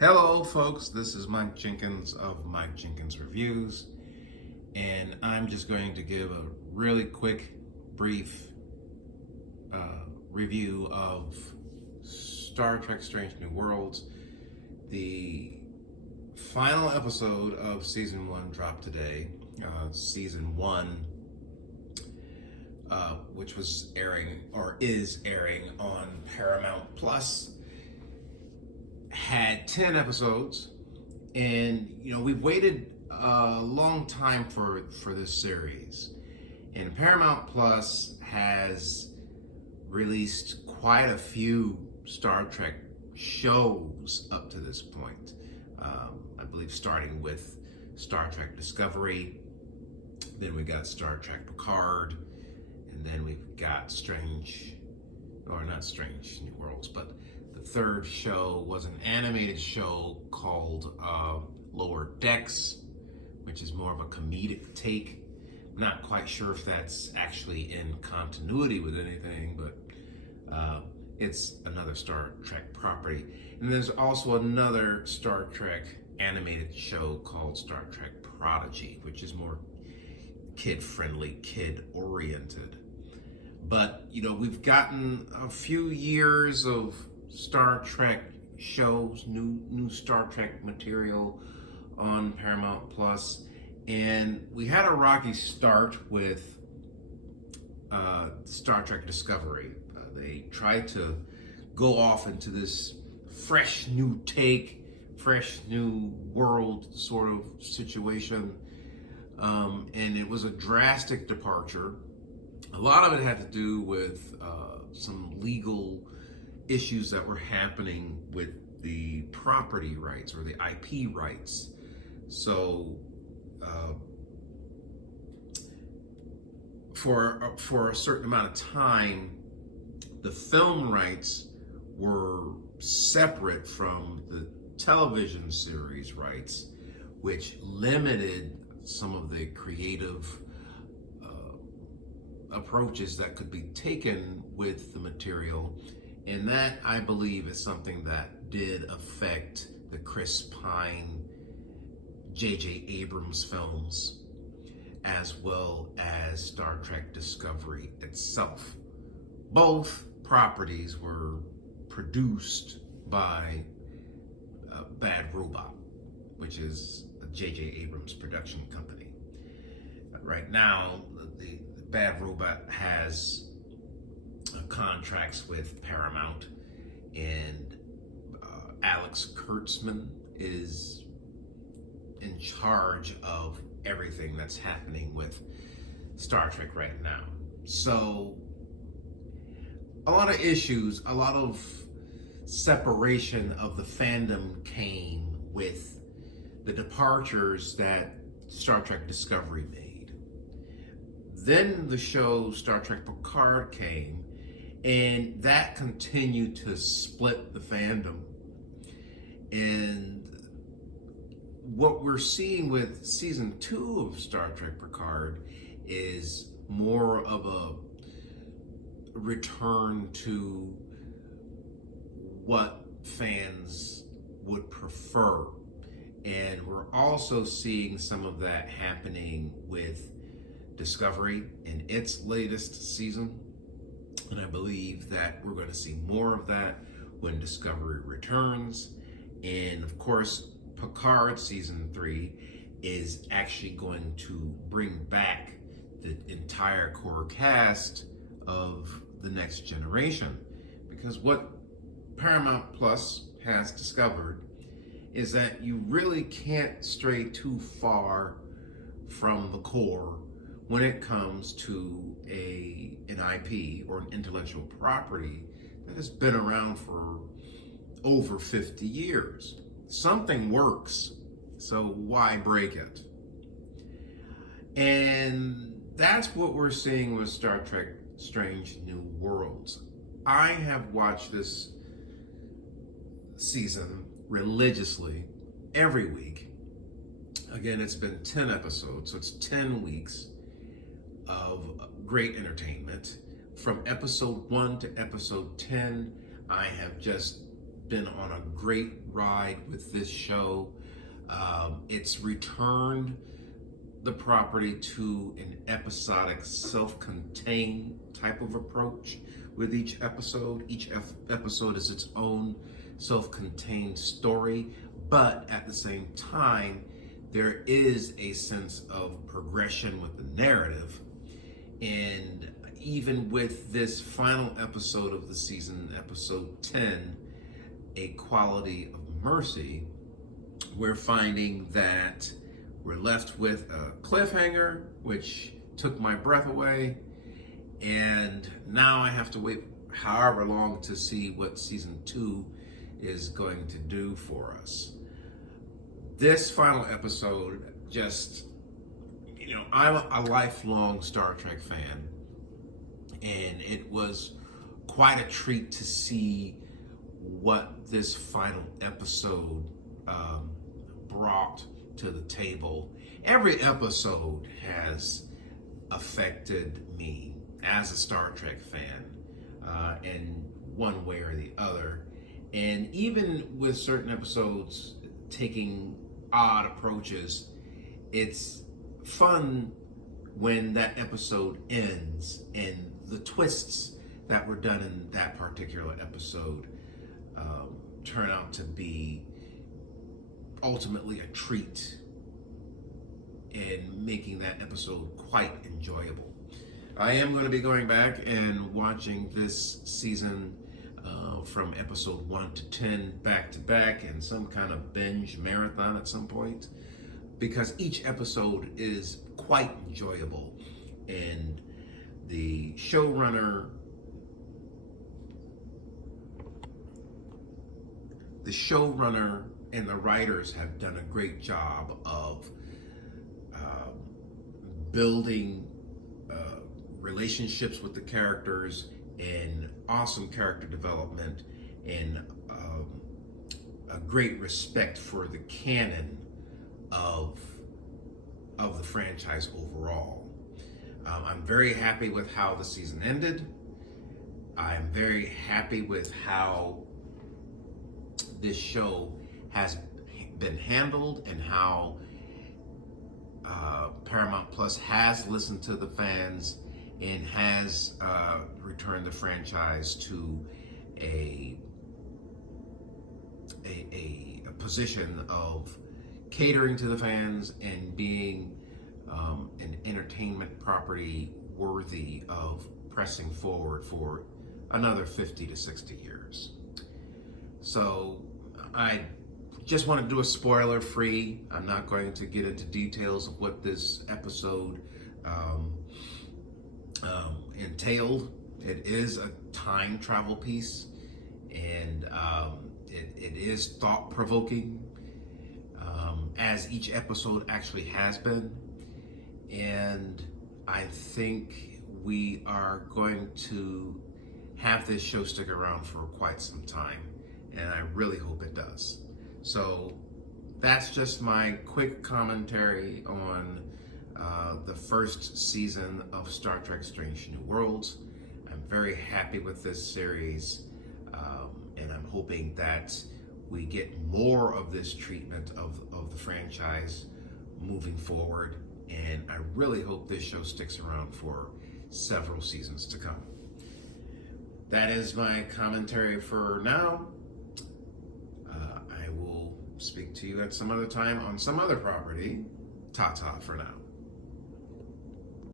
Hello, folks. This is Mike Jenkins of Mike Jenkins Reviews, and I'm just going to give a really quick, brief review of Star Trek Strange New Worlds. The final episode of Season 1 dropped today. Season 1, which was airing, or is airing on Paramount Plus, had 10 episodes, and we've waited a long time for this series, and Paramount Plus has released quite a few Star Trek shows up to this point. I believe starting with Star Trek Discovery, then we got Star Trek Picard, and then we've got not Strange New Worlds, but the third show was an animated show called Lower Decks, which is more of a comedic take. I'm not quite sure if that's actually in continuity with anything, but it's another Star Trek property. And there's also another Star Trek animated show called Star Trek Prodigy, which is more kid-friendly, kid-oriented. But, we've gotten a few years of Star Trek shows, new Star Trek material on Paramount Plus, and we had a rocky start with Star Trek Discovery. They tried to go off into this fresh new take, fresh new world sort of situation, and it was a drastic departure. A lot of it had to do with some legal issues that were happening with the property rights or the IP rights. So for a certain amount of time, the film rights were separate from the television series rights, which limited some of the creative approaches that could be taken with the material. And that, I believe, is something that did affect the Chris Pine, J.J. Abrams films, as well as Star Trek Discovery itself. Both properties were produced by Bad Robot, which is a J.J. Abrams production company. Right now, the Bad Robot has contracts with Paramount, and Alex Kurtzman is in charge of everything that's happening with Star Trek right now. So a lot of issues, a lot of separation of the fandom came with the departures that Star Trek Discovery made. Then the show Star Trek Picard came, and that continued to split the fandom. And what we're seeing with season 2 of Star Trek Picard is more of a return to what fans would prefer. And we're also seeing some of that happening with Discovery in its latest season. And I believe that we're going to see more of that when Discovery returns. And of course, Picard season 3 is actually going to bring back the entire core cast of the Next Generation. Because what Paramount Plus has discovered is that you really can't stray too far from the core when it comes to an IP or an intellectual property that has been around for over 50 years. Something works, so why break it? And that's what we're seeing with Star Trek Strange New Worlds. I have watched this season religiously every week. Again, it's been 10 episodes, so it's 10 weeks of great entertainment. From episode 1 to episode 10, I have just been on a great ride with this show. It's returned the property to an episodic, self-contained type of approach with each episode. Each episode is its own self-contained story, but at the same time, there is a sense of progression with the narrative. And even with this final episode of the season, episode 10, A Quality of Mercy, we're finding that we're left with a cliffhanger, which took my breath away. And now I have to wait however long to see what season 2 is going to do for us. This final episode just, I'm a lifelong Star Trek fan, and it was quite a treat to see what this final episode brought to the table. Every episode has affected me as a Star Trek fan in one way or the other. And even with certain episodes taking odd approaches, it's fun when that episode ends and the twists that were done in that particular episode turn out to be ultimately a treat in making that episode quite enjoyable. I am going to be going back and watching this season from episode 1 to 10 back to back in some kind of binge marathon at some point, because each episode is quite enjoyable, and the showrunner and the writers have done a great job of building relationships with the characters and awesome character development and a great respect for the canon of the franchise overall. I'm very happy with how the season ended. I'm very happy with how this show has been handled and how Paramount Plus has listened to the fans and has returned the franchise to a position of catering to the fans and being an entertainment property worthy of pressing forward for another 50 to 60 years. So I just want to do a spoiler free. I'm not going to get into details of what this episode entailed. It is a time travel piece, and it is thought-provoking, as each episode actually has been. And I think we are going to have this show stick around for quite some time, and I really hope it does. So that's just my quick commentary on the first season of Star Trek Strange New Worlds. I'm very happy with this series, and I'm hoping that we get more of this treatment of the franchise moving forward, and I really hope this show sticks around for several seasons to come. That is my commentary for now. I will speak to you at some other time on some other property. Ta-ta for now.